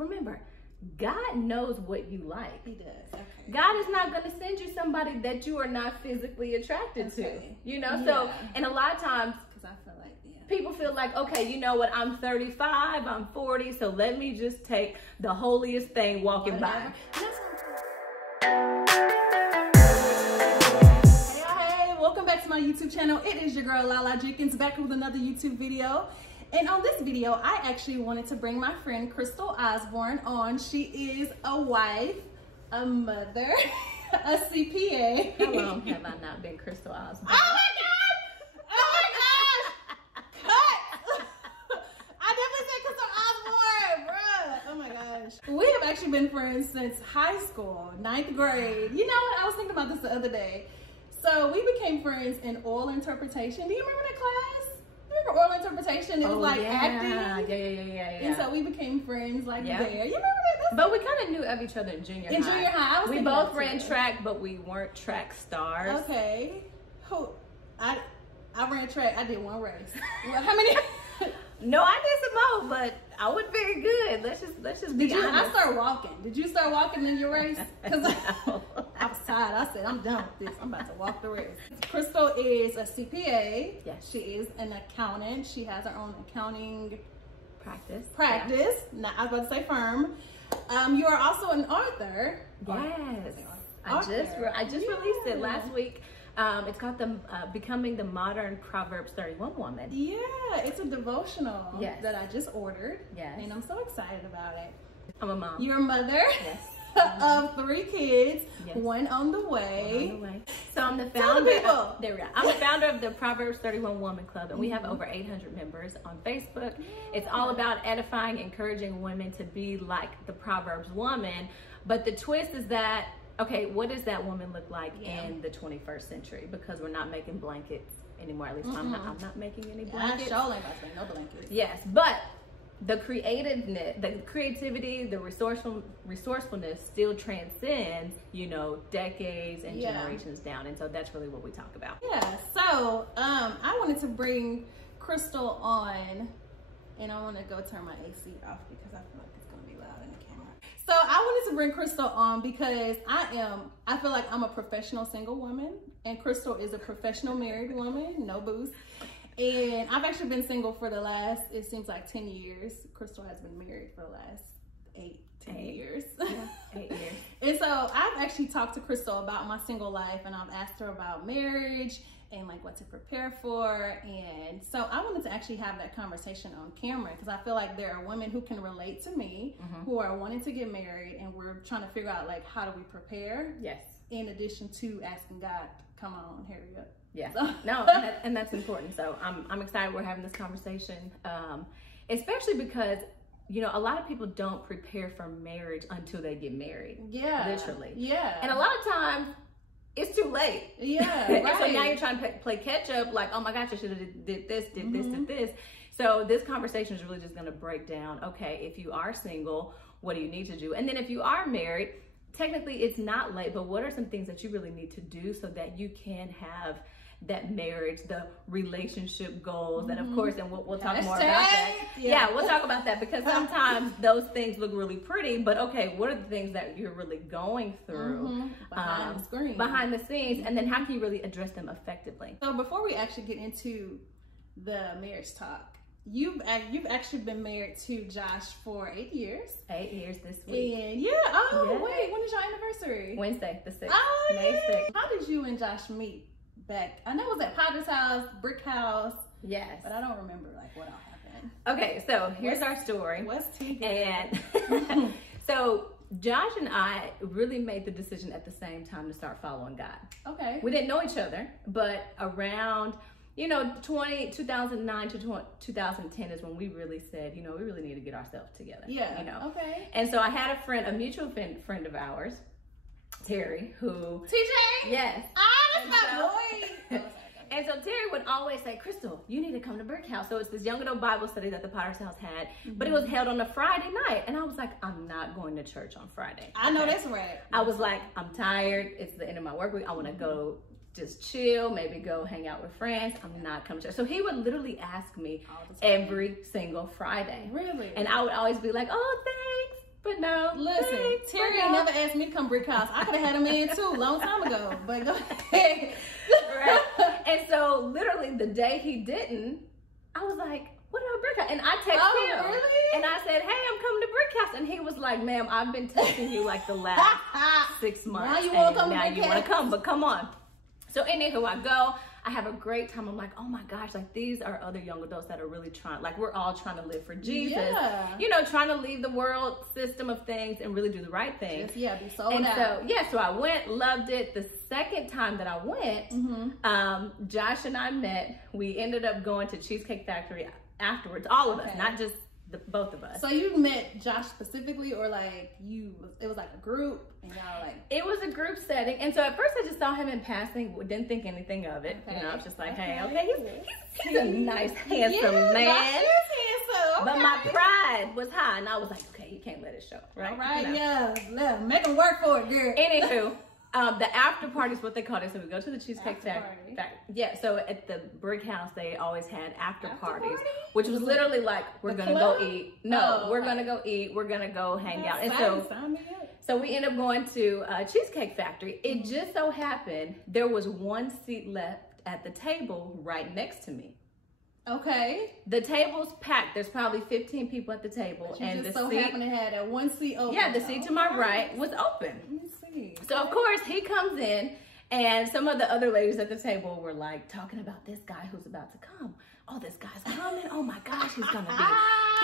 remember, God knows what you like. He does. Okay. God is not going to send you somebody that you are not physically attracted to. You know, so, and a lot of times, because I feel like, people feel like, okay, you know what, I'm 35, I'm 40, so let me just take the holiest thing walking by. Hey, welcome back to my YouTube channel. It is your girl, Lala Jenkins, back with another YouTube video. And on this video, I actually wanted to bring my friend Chrystal Osborne on. She is a wife, a mother, a CPA. How long have I not been Chrystal Osborne? Oh my God! Oh my gosh! Cut! I definitely said Chrystal Osborne, bruh. Oh my gosh. We have actually been friends since high school, 9th grade. You know what? I was thinking about this the other day. So we became friends in oral interpretation. Do you remember that class? Remember oral interpretation? It was like acting. Yeah. And so we became friends like there. You remember that? But we kind of knew of each other in junior high. In junior high, we both ran track, but we weren't track stars. Okay. I ran track. I did one race. How many? No, I did some more, but I wasn't very good. Let's just be honest. I started walking. Did you start walking in your race? Because No. I was tired. I said, I'm done with this. I'm about to walk the race. Chrystal is a CPA. Yes. She is an accountant. She has her own accounting Practice. Yeah. Now, I was about to say firm. You are also an author. Yes. I just released it last week. It's called Becoming the Modern Proverbs 31 Woman. Yeah, it's a devotional that I just ordered. Yes. And I'm so excited about it. I'm a mom. You're a mother. Yes. Of 3 kids. Yes. One on the way. One on the way. So I'm the founder. There we go. I'm the founder of the Proverbs 31 Woman Club, and we have over 800 members on Facebook. It's all about edifying, encouraging women to be like the Proverbs woman. But the twist is that, okay, what does that woman look like in the 21st century? Because we're not making blankets anymore. At least I'm not making any blankets. I sure ain't about to make no blankets. Yes, but the creativeness, the creativity, the resourcefulness still transcends, you know, decades and generations down. And so that's really what we talk about. Yeah. So I wanted to bring Chrystal on, and I want to go turn my AC off because I feel like it's going to be loud in the camera. So I wanted to bring Chrystal on because I feel like I'm a professional single woman, and Chrystal is a professional married woman, no booze. And I've actually been single for the last, it seems like 10 years. Chrystal has been married for the last 10 years. Yeah, 8 years. And so I've actually talked to Chrystal about my single life, and I've asked her about marriage and like what to prepare for. And so I wanted to actually have that conversation on camera because I feel like there are women who can relate to me who are wanting to get married, and we're trying to figure out like how do we prepare? Yes. In addition to asking God, come on, hurry up. Yeah, no, and that's important. So I'm excited we're having this conversation, especially because, you know, a lot of people don't prepare for marriage until they get married. Yeah. Literally. Yeah. And a lot of times it's too late. Yeah. Right. So now you're trying to play catch up, like, oh my gosh, I should have did this, did this. So this conversation is really just going to break down, okay, if you are single, what do you need to do? And then if you are married, technically it's not late, but what are some things that you really need to do so that you can have that marriage, the relationship goals, and of course, and we'll talk more about that. Yeah, we'll talk about that because sometimes those things look really pretty, but okay, what are the things that you're really going through behind the scenes, and then how can you really address them effectively? So before we actually get into the marriage talk, you've actually been married to Josh for 8 years. 8 years this week. And wait, when is your anniversary? Wednesday, the 6th. Oh, May 6th. How did you and Josh meet? Back, I know it was at Potter's house, brick house. Yes. But I don't remember like what all happened. Okay, so here's our story. What's tea? And so Josh and I really made the decision at the same time to start following God. Okay. We didn't know each other, but around, you know, 2009 to 2010 is when we really said, you know, we really need to get ourselves together. Yeah. You know. Okay. And so I had a mutual friend of ours, Terry, who... TJ? Yes. That's my boy. And so Terry would always say, Chrystal, you need to come to Brick House. So it's this young adult Bible study that the Potter's house had, but it was held on a Friday night. And I was like, I'm not going to church on Friday. I know that's right. I was like, I'm tired. It's the end of my work week. I want to go just chill, maybe go hang out with friends. I'm not coming to church. So he would literally ask me every single Friday. Really? And I would always be like, oh, thanks. But no. Listen, Terry never asked me to come brick house. I could have had him in too, long time ago. But go ahead. Right. And so literally the day he didn't, I was like, what about brick house? And I texted him. Really? And I said, hey, I'm coming to brick house. And he was like, ma'am, I've been texting you like the last 6 months. Now you want to come now to brick you want to come, but come on. So anywho, I go. I have a great time. I'm like, oh my gosh, like these are other young adults that are really trying, like we're all trying to live for Jesus, you know, trying to leave the world system of things and really do the right thing. Just, be sold out. So I went, loved it. The second time that I went, Josh and I met. We ended up going to Cheesecake Factory afterwards, all of us, not just both of us. So you met Josh specifically, or like it was like a group and y'all like? It was a group setting, and so at first I just saw him in passing, didn't think anything of it. You know, I was just like, hey, he's a nice, handsome man. Josh is handsome. But my pride was high, and I was like, okay, you can't let it show, right? All right, you know? make him work for it, girl. Anywho. The after party is what they called it. So we go to the Cheesecake Factory. Yeah, so at the brick house, they always had after parties, which was literally like, we're going to go eat. No, we're going to go eat. We're going to go hang out. And so we end up going to Cheesecake Factory. It just so happened there was one seat left at the table right next to me. Okay. The table's packed. There's probably 15 people at the table. But you just so happened to have that one seat open. Yeah, the seat to my right was open. Let me see. So of course he comes in, and some of the other ladies at the table were like talking about this guy who's about to come. Oh, this guy's coming. Oh my gosh,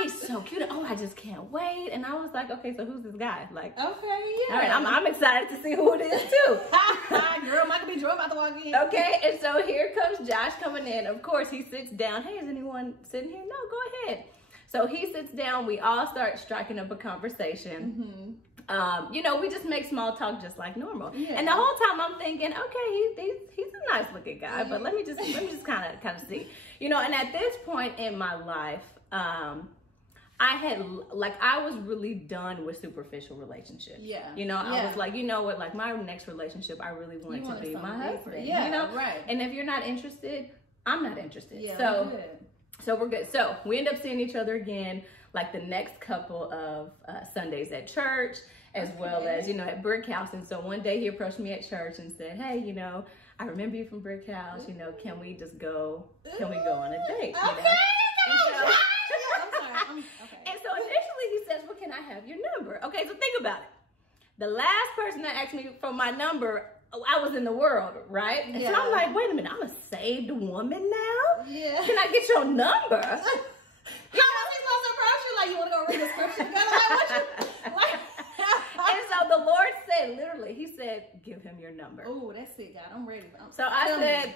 he's so cute. Oh, I just can't wait. And I was like, okay, so who's this guy? Like, okay, yeah. All right, I'm excited to see who it is too. Girl, might be Drew about to walk in. Okay, and so here comes Josh coming in. Of course, he sits down. Hey, is anyone sitting here? No, go ahead. So he sits down. We all start striking up a conversation. You know, we just make small talk just like normal. And the whole time I'm thinking, okay, he's a nice looking guy, but let me just kind of see, you know. And at this point in my life, I was really done with superficial relationships. You know, I was like, you know what, like my next relationship, I really want it to be my husband. You know, and if you're not interested, I'm not interested. So we're good. So we end up seeing each other again, like the next couple of Sundays at church, as well as, you know, at Brick House. And so one day he approached me at church and said, hey, you know, I remember you from Brick House, you know, can we go on a date? You know? And so initially he says, well, can I have your number? Okay, so think about it. The last person that asked me for my number, I was in the world, right? And so I'm like, wait a minute, I'm a saved woman now? Can I get your number? How was he supposed to approach you? Like, you want to go read the scripture together? Like, what you... And so the Lord said, literally, he said, give him your number. Oh, that's it, God. I'm ready. So I said, okay.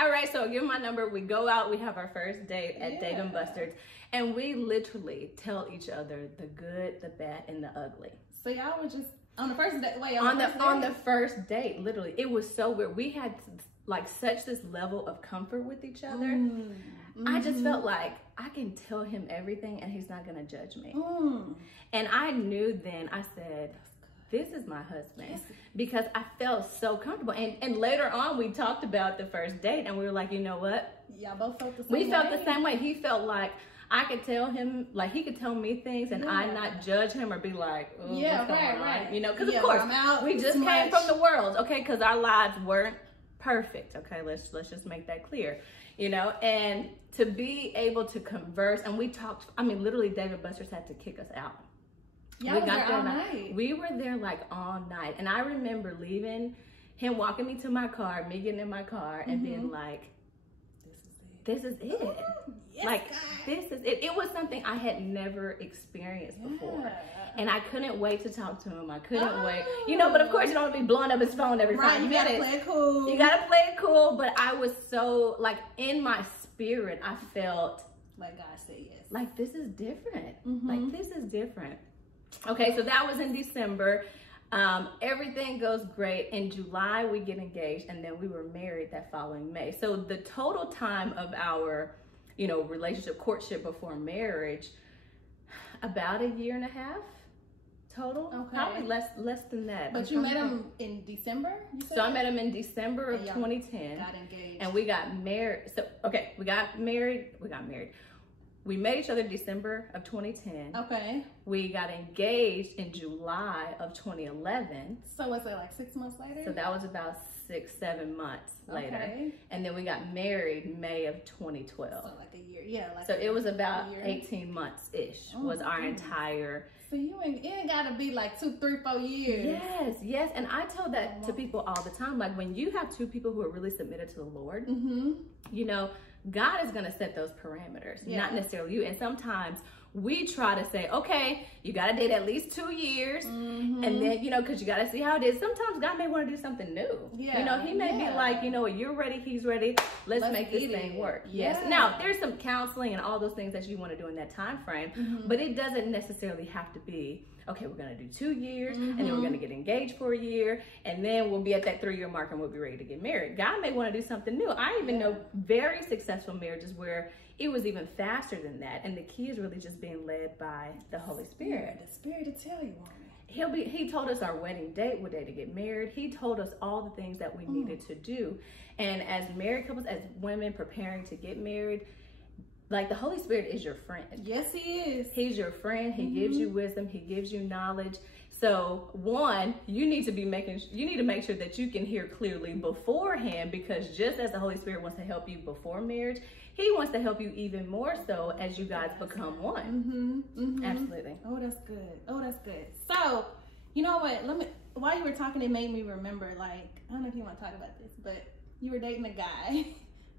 All right, so I give him my number. We go out. We have our first date at Dave & Buster's. And we literally tell each other the good, the bad, and the ugly. So y'all were just on the first date? Wait, on the first date, literally. It was so weird. We had like such this level of comfort with each other. I just felt like I can tell him everything and he's not going to judge me. And I knew then, I said, this is my husband, because I felt so comfortable. And later on, we talked about the first date and we were like, you know what? Y'all both felt the same way. We felt the same way. He felt like I could tell him, like he could tell me things and I not judge him or be like, oh, what's going on? You know, because of course, we just came from the world, okay? Because our lives weren't perfect, okay? Let's just make that clear, you know? And to be able to converse, and we talked, I mean, literally Dave & Buster's had to kick us out. We got there all night. We were there like all night. And I remember leaving, him walking me to my car, me getting in my car and being like, this is it. Ooh, yes, like, God. this is it. It was something I had never experienced before. And I couldn't wait to talk to him. I couldn't wait. You know, but of course you don't want to be blowing up his phone every 5 minutes. You gotta play it cool. You gotta play it cool. But I was so, like, in my spirit, I felt like God said yes. Like, this is different. Like, this is different. Okay, so that was in December. Everything goes great. In July, we get engaged, and then we were married that following May. So the total time of our, you know, relationship, courtship before marriage, about 1.5 years total. Okay. Probably less than that. But you met him in December? So I met him in December of 2010. Got engaged. And we got married. So, okay, we got married. We met each other December of 2010. Okay. We got engaged in July of 2011. So was it like 6 months later? So that was about 6-7 months later. Okay. And then we got married May of 2012. So like a year. Yeah. Like so it was about 18 months-ish was our entire. So it ain't gotta be like 2, 3, 4 years. Yes. And I tell that to people all the time. Like when you have two people who are really submitted to the Lord, you know, God is going to set those parameters, not necessarily you. And sometimes we try to say, okay, you got to date at least 2 years. And then, you know, because you got to see how it is. Sometimes God may want to do something new. You know, he may be like, you know what, you're ready, he's ready. Let's make this thing work. Yes. Now, there's some counseling and all those things that you want to do in that time frame. But it doesn't necessarily have to be, okay, we're going to do 2 years, and then we're going to get engaged for a year, and then we'll be at that 3-year mark and we'll be ready to get married. God may want to do something new. I even know very successful marriages where it was even faster than that, and the key is really just being led by the Holy Spirit. The Spirit to tell you on it. He told us our wedding date, what day to get married. He told us all the things that we needed to do. And as married couples, as women preparing to get married, like the Holy Spirit is your friend. Yes, he is. He's your friend. He gives you wisdom. He gives you knowledge. So one, you need to make sure that you can hear clearly beforehand, because just as the Holy Spirit wants to help you before marriage, he wants to help you even more so as you guys become one. Absolutely. Oh, that's good. Oh, that's good. So, you know what? While you were talking, it made me remember, like, I don't know if you want to talk about this, but you were dating a guy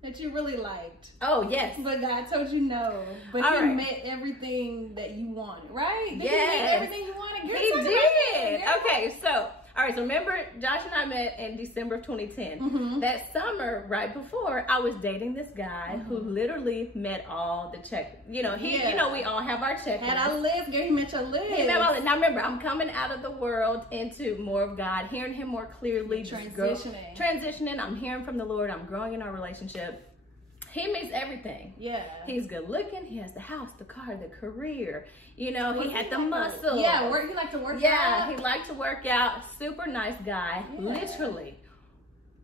that you really liked. Oh, yes. But God told you no. But he met everything that you wanted, right? Did he met everything you wanted? He did. Okay, so, all right, so remember, Josh and I met in December of 2010. That summer, right before, I was dating this guy who literally met all the check. You know, you know, we all have our checklist. Had our list, girl, he met your list. He met my list. Now remember, I'm coming out of the world into more of God, hearing him more clearly. Transitioning. I'm hearing from the Lord. I'm growing in our relationship. He meets everything. Yeah. He's good looking. He has the house, the car, the career. You know, he had the muscle. Yeah, he liked to work out. Yeah, he liked to work out. Super nice guy. Yeah. Literally.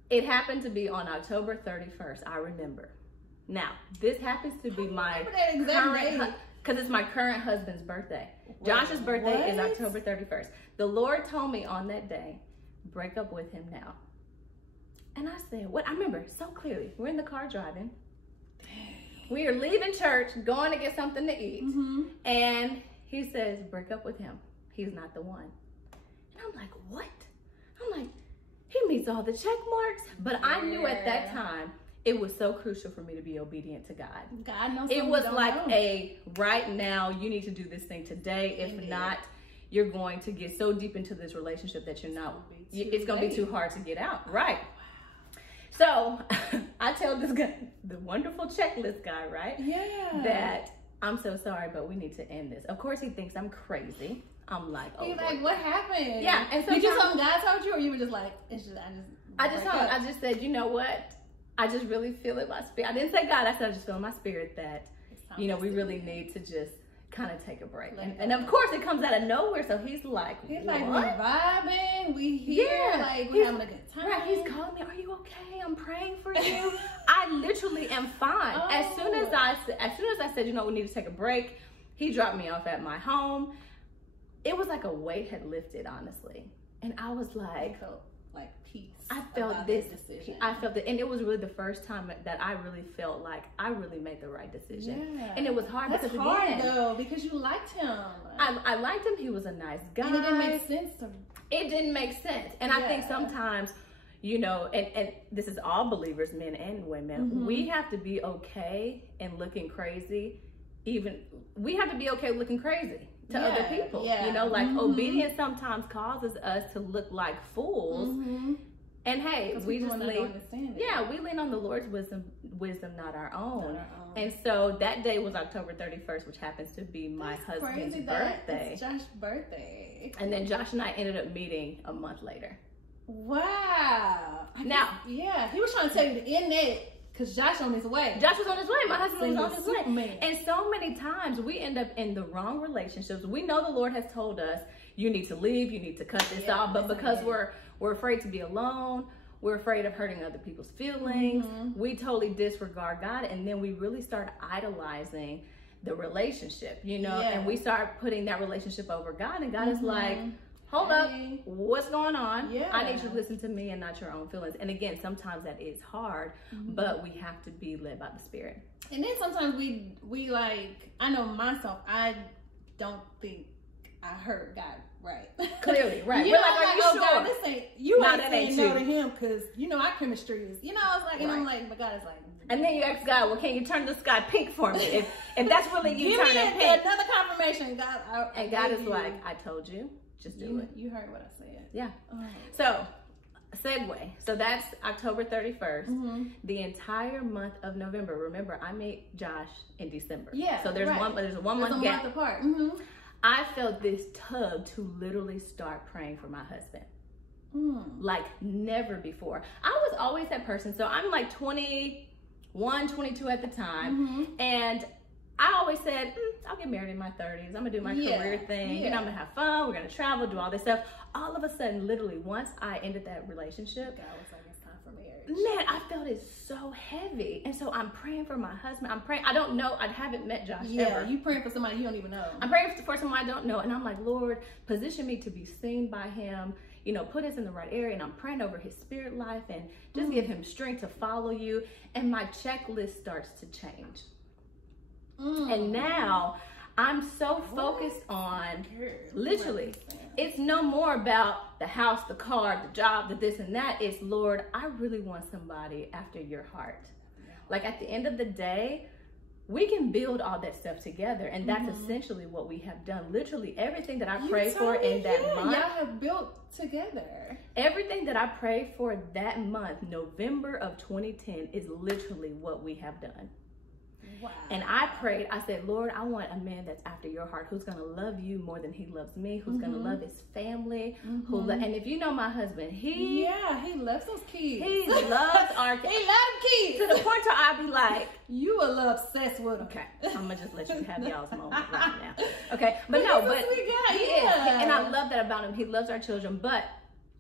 It happened to be on October 31st. I remember. Now, this happens to be my current, because it's my current husband's birthday. Josh's birthday is October 31st. The Lord told me on that day, break up with him now. And I said, what? I remember so clearly. We're in the car driving. We are leaving church, going to get something to eat. And he says, break up with him. He's not the one. And I'm like, what? I'm like, he meets all the check marks. But I knew at that time, it was so crucial for me to be obedient to God. God knows. It was like right now, you need to do this thing today. If not, you're going to get so deep into this relationship that it's going to be too hard to get out. Right. So I tell this guy, the wonderful checklist guy, right? Yeah. That I'm so sorry, but we need to end this. Of course, he thinks I'm crazy. I'm like, oh. He's like, what happened? Yeah. And so did you tell him God told you, or you were just like, I just said, you know what? I just really feel it in my spirit. I didn't say God. I said, I just feel in my spirit that, you know, we really need to just kind of take a break. And of course, it comes out of nowhere. So he's like, we're vibing. We here. Like, we're having a good time. Right. He's calling me, are you okay? I'm praying for you. I literally am fine. As soon as I said, you know, we need to take a break, he dropped me off at my home. It was like a weight had lifted, honestly. And I was like, like peace. I felt this decision. I felt it, and it was really the first time that I really felt like I really made the right decision. Yeah. And it was hard. That's hard though, because you liked him. I liked him. He was a nice guy. And it didn't make sense to me. It didn't make sense. And I think sometimes, you know, and this is all believers, men and women, we have to be okay in looking crazy. We have to be okay looking crazy to other people. You know, like obedience sometimes causes us to look like fools. And hey, we just lean. Yeah, we lean on the Lord's wisdom, not our own. And so that day was October 31st, which happens to be my husband's birthday. It's Josh's birthday. And then Josh and I ended up meeting a month later. Wow. Now, yeah, he was trying to tell you to end it. Because Josh on his way. Josh was on his way. My husband was on his way. And so many times we end up in the wrong relationships. We know the Lord has told us, you need to leave, you need to cut this off. But because we're afraid to be alone, we're afraid of hurting other people's feelings, we totally disregard God. And then we really start idolizing the relationship, you know, and we start putting that relationship over God, and God is like, hold up, what's going on? I need you to listen to me and not your own feelings. And again, sometimes that is hard, but we have to be led by the Spirit. And then sometimes we like, I know myself, I don't think I heard God right. Clearly, right. We're like, are you sure? God, this ain't, you ain't saying no to him, because, you know, our chemistry is, you know, it's like, and I'm like, but God is like, and then you ask God, well, can you turn the sky pink for me? If that's really you turning it pink. Another confirmation, God. And God is like, I told you, just do it. You heard what I said. Yeah. So, segue. So that's October 31st. The entire month of November. Remember, I met Josh in December. Yeah. So there's there's a one month gap. Month apart. I felt this tug to literally start praying for my husband. Like never before. I was always that person. So I'm like 21, 22 at the time. And I always said, I'll get married in my 30s. I'm gonna do my career thing. You know, I'm gonna have fun. We're gonna travel, do all this stuff. All of a sudden, literally, once I ended that relationship, God was like, it's time for marriage. Man, I felt it so heavy. And so I'm praying for my husband. I'm praying. I don't know. I haven't met Josh ever. You praying for somebody you don't even know. I'm praying for someone I don't know. And I'm like, Lord, position me to be seen by him. You know, put us in the right area. And I'm praying over his spirit life and just give him strength to follow you. And my checklist starts to change. And now I'm so focused on, literally, it's no more about the house, the car, the job, the this and that. It's, Lord, I really want somebody after your heart. Like at the end of the day, we can build all that stuff together. And that's essentially what we have done. Literally everything that I prayed for in that month. Y'all have built together. Everything that I prayed for that month, November of 2010, is literally what we have done. Wow. And I prayed, I said, Lord, I want a man that's after your heart, who's going to love you more than he loves me, who's going to love his family. And if you know my husband, he loves those kids. He loves our kids. He loves kids. To the point where I be like, you a little obsessed with him. Okay, I'm going to just let you have y'all's moment right now. Okay, but no, but he is. And I love that about him. He loves our children, but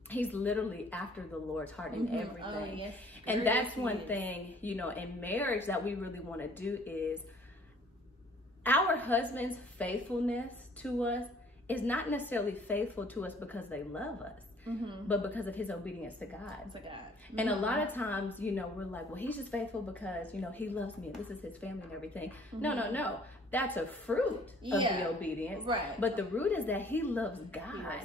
he's literally after the Lord's heart in everything. Oh, yes. And that's one thing, you know, in marriage that we really want to do is our husband's faithfulness to us is not necessarily faithful to us because they love us, but because of his obedience to God. And a lot of times, you know, we're like, well, he's just faithful because, you know, he loves me and this is his family and everything. No. That's a fruit of the obedience. Right. But the root is that he loves God.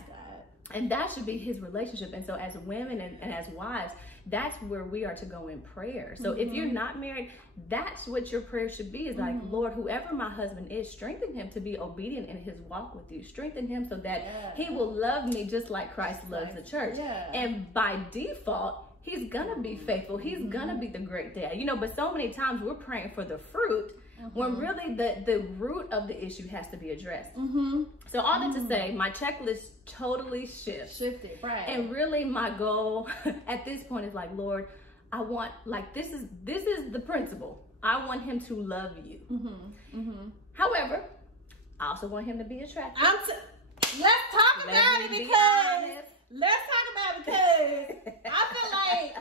And that should be his relationship. And so as women and as wives, that's where we are to go in prayer. So if you're not married, that's what your prayer should be, is like, Lord, whoever my husband is, strengthen him to be obedient in his walk with you. Strengthen him so that he will love me just like Christ loves the church. And by default, he's gonna be faithful. He's gonna be the great dad. You know, but so many times we're praying for the fruit when really the root of the issue has to be addressed. So all that to say, my checklist totally shifted. Right. And really my goal at this point is like, Lord, I want, like, this is the principle. I want him to love you. However, I also want him to be attractive. Let's talk about it because I feel like,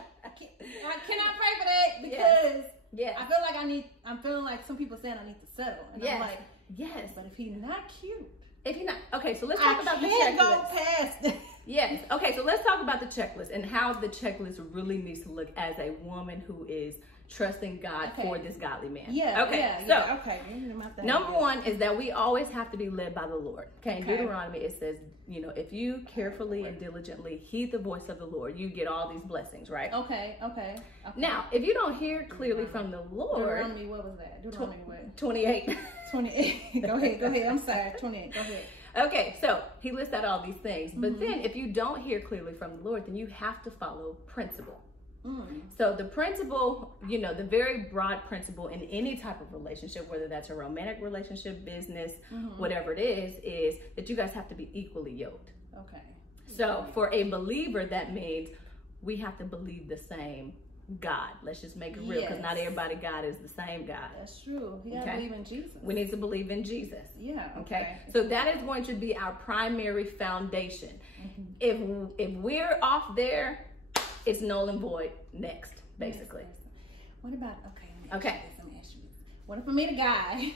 can I pray for that? Because I feel like I'm feeling like some people saying I need to settle. And I'm like, but if he's not cute. Okay, so let's talk about the checklist. I can't go past that. Yes. Okay, so let's talk about the checklist and how the checklist really needs to look as a woman who is trusting God for this godly man. Number one is that we always have to be led by the Lord. Okay, in Deuteronomy it says, you know, if you carefully and diligently heed the voice of the Lord, you get all these blessings, right? Okay. Now, if you don't hear clearly from the Lord. Deuteronomy, what was that? Deuteronomy what? 28. 28. Go ahead. I'm sorry. 28. Go ahead. Okay, so he lists out all these things. But then if you don't hear clearly from the Lord, then you have to follow principle. So the principle, you know, the very broad principle in any type of relationship, whether that's a romantic relationship, business, whatever it is that you guys have to be equally yoked. Okay. So for a believer, that means we have to believe the same God. Let's just make it real, because not everybody God is the same God. That's true. You gotta believe in Jesus. We need to believe in Jesus. Yeah. Okay. So that is going to be our primary foundation. If we're off there, it's null and void next, basically. What about, let me ask you this. What if I meet a guy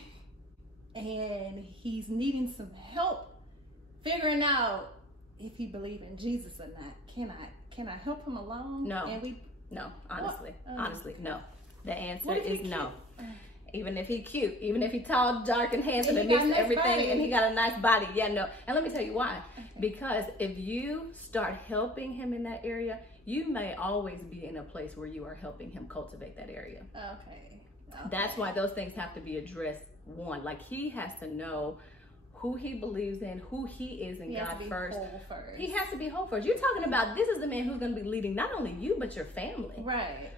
and he's needing some help figuring out if he believes in Jesus or not. Can I help him along? No. And no, honestly. Honestly, no. The answer is no. Even if he's cute, even if he's tall, dark, and handsome, and mixed everything, and he got a nice body, yeah, no. And let me tell you why. Because if you start helping him in that area, you may always be in a place where you are helping him cultivate that area. Okay. That's why those things have to be addressed. One, like he has to know who he believes in, who he is in God first. He has to be whole first. You're talking about this is the man who's going to be leading not only you, but your family. Right.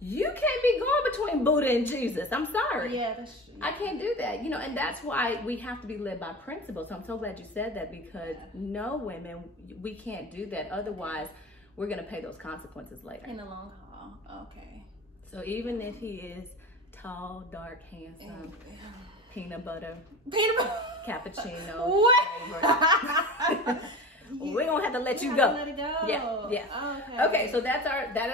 You can't be going between Buddha and Jesus. I'm sorry. Yeah, that's true. I can't do that. And that's why we have to be led by principle. So I'm so glad you said that, because no, women, we can't do that. Otherwise, we're going to pay those consequences later. In the long haul. Okay. So even if he is tall, dark, handsome, peanut butter, cappuccino. What? We're gonna have to let you go. Let it go. Yeah. Okay. So that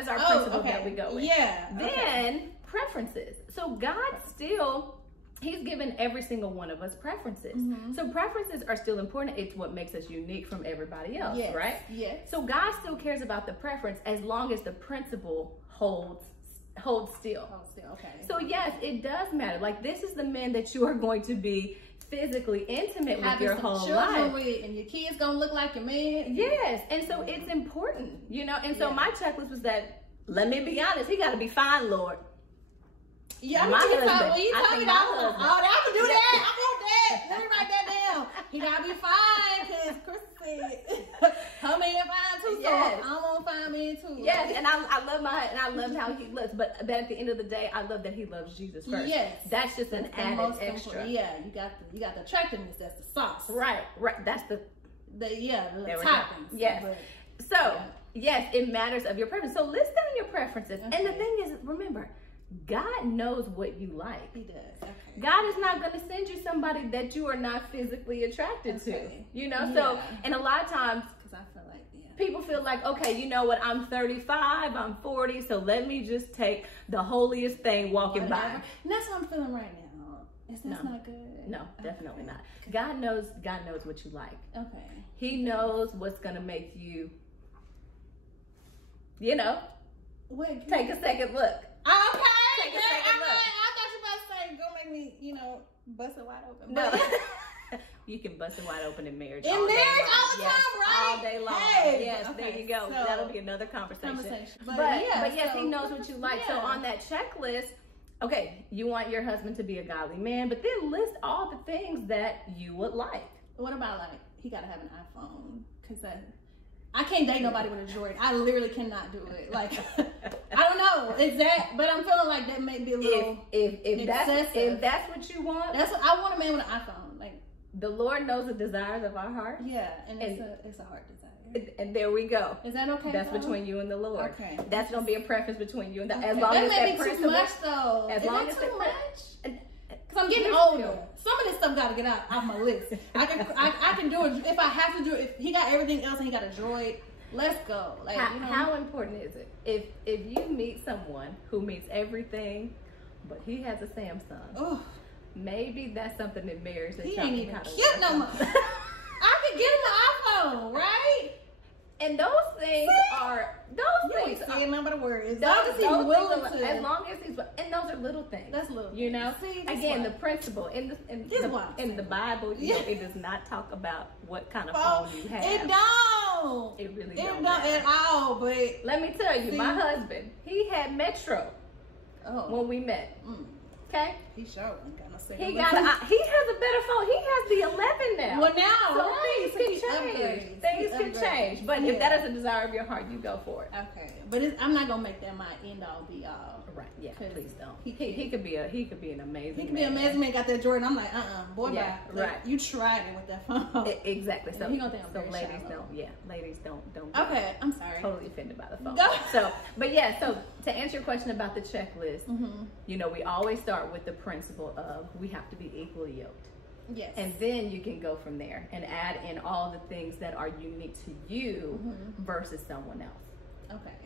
is our principle that we go with. Yeah. Then preferences. So God still, He's given every single one of us preferences. So preferences are still important. It's what makes us unique from everybody else, right? Yes. So God still cares about the preference as long as the principle holds still. Okay. So yes, it does matter. Like, this is the man that you are going to be physically intimate with your whole life. And your kids gonna look like your man. Yes, and so it's important, And so my checklist was that, let me be honest, he got to be fine, Lord. Yeah, when you told me that, I can do that. I want that. Let me write that down. He gotta be fine, because Chris said, her man fine too, so I'm gonna find me too. Yes, and I love how he looks, but at the end of the day, I love that he loves Jesus first. Yes, that's just an added extra. Yeah, you got the attractiveness. That's the sauce. Right. That's the toppings. Yes. Yes, it matters of your preference. So list down your preferences, and the thing is, remember, God knows what you like. He does. Okay. God is not going to send you somebody that you are not physically attracted to. So, and a lot of times, because I feel like people feel like, okay, you know what? I'm 35, I'm 40, so let me just take the holiest thing walking by. And that's what I'm feeling right now. That's not good. No, definitely not. God knows what you like. Okay. He knows what's going to make you, take a second look. Okay. Take a second look. I thought you were about to say, go make me, bust it wide open. No. You can bust it wide open in marriage. In marriage all the time, right? All day long. Hey. Yes, there you go. So, that'll be another conversation. But yes, he knows what you like. So on that checklist, okay, you want your husband to be a godly man, but then list all the things that you would like. What about, like, he got to have an iPhone? Because I can't date nobody with a Droid. I literally cannot do it. Like, I don't know. But I'm feeling like that may be a little excessive. If that's what you want. I want a man with an iPhone. Like, the Lord knows the desires of our heart. Yeah, and it's a heart desire. And there we go. Is that okay? That's between you and the Lord. Okay. That's going to be a preference between you and as long as that may be too much, though. Is that too much? Because I'm getting older. Some of this stuff got to get out off my list. I can do it if I have to do it. If he got everything else and he got a Droid, let's go. Like, how important is it if you meet someone who meets everything, but he has a Samsung? Maybe that's something in marriage that he y'all ain't can even kind of cute no more. I could get him an iPhone, right? And those things are saying none but a word. As long as he's willing to. As long as he's, and those are little things. That's little. See, again, the principle in the Bible, it does not talk about what kind of phone you have. It don't. It really don't at all. But let me tell you, my husband, he had Metro when we met. Okay. He sure got no second. He has a better phone. He has the 11 now. Well, now, so things can change. Things can change. But if that is a desire of your heart, you go for it. Okay. But I'm not gonna make that my end all be all. Right. Yeah. Please don't. He could be an amazing. He could be an amazing man. Got that Jordan. I'm like, boy, yeah, bye. Like, you tried it with that phone. Exactly. So he gonna think I'm ladies don't. Yeah. Ladies don't. Okay. I'm sorry. Totally offended by the phone. So to answer your question about the checklist, we always start with the principle of we have to be equally yoked. Yes. And then you can go from there and add in all the things that are unique to you versus someone else. Okay.